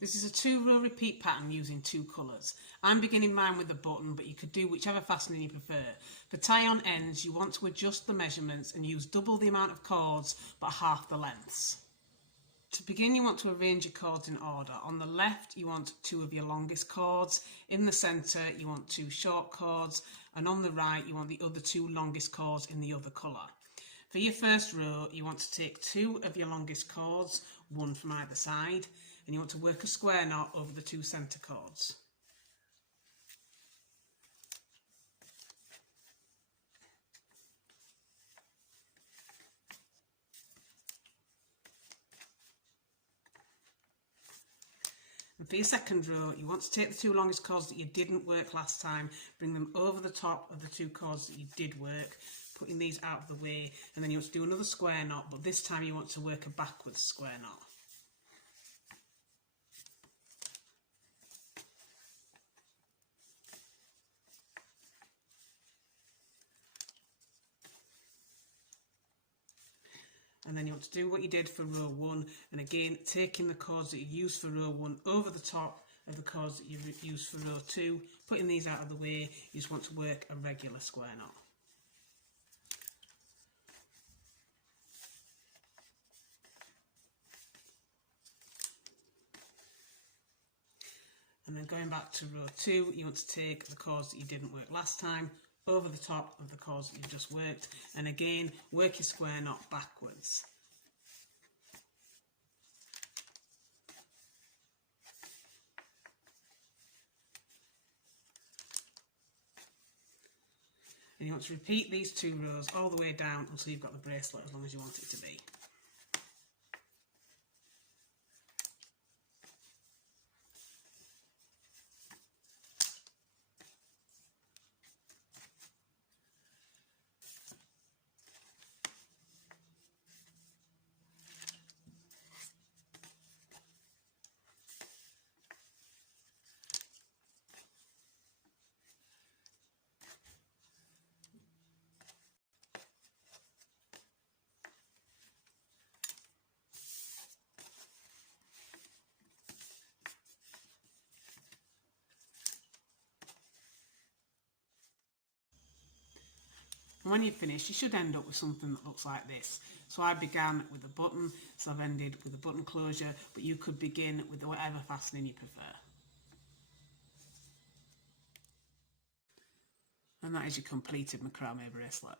This is a 2-row repeat pattern using 2 colours. I'm beginning mine with the button, but you could do whichever fastening you prefer. For tie-on ends, you want to adjust the measurements and use double the amount of cords but half the lengths. To begin, you want to arrange your cords in order. On the left, you want 2 of your longest cords. In the centre, you want 2 short cords. And on the right, you want the other 2 longest cords in the other colour. For your first row, you want to take 2 of your longest cords, 1 from either side, and you want to work a square knot over the 2 centre cords. And for your second row, you want to take the 2 longest cords that you didn't work last time, bring them over the top of the 2 cords that you did work, putting these out of the way, and then you want to do another square knot, but this time you want to work a backwards square knot. And then you want to do what you did for row 1, and again taking the cords that you used for row 1 over the top of the cords that you used for row 2, putting these out of the way. You just want to work a regular square knot. And then going back to row 2, you want to take the cords that you didn't work last time over the top of the cords that you've just worked, and again work your square knot backwards. And you want to repeat these 2 rows all the way down until you've got the bracelet as long as you want it to be. And when you've finished, you should end up with something that looks like this. So I began with a button, so I've ended with a button closure, but you could begin with whatever fastening you prefer. And that is your completed macrame bracelet.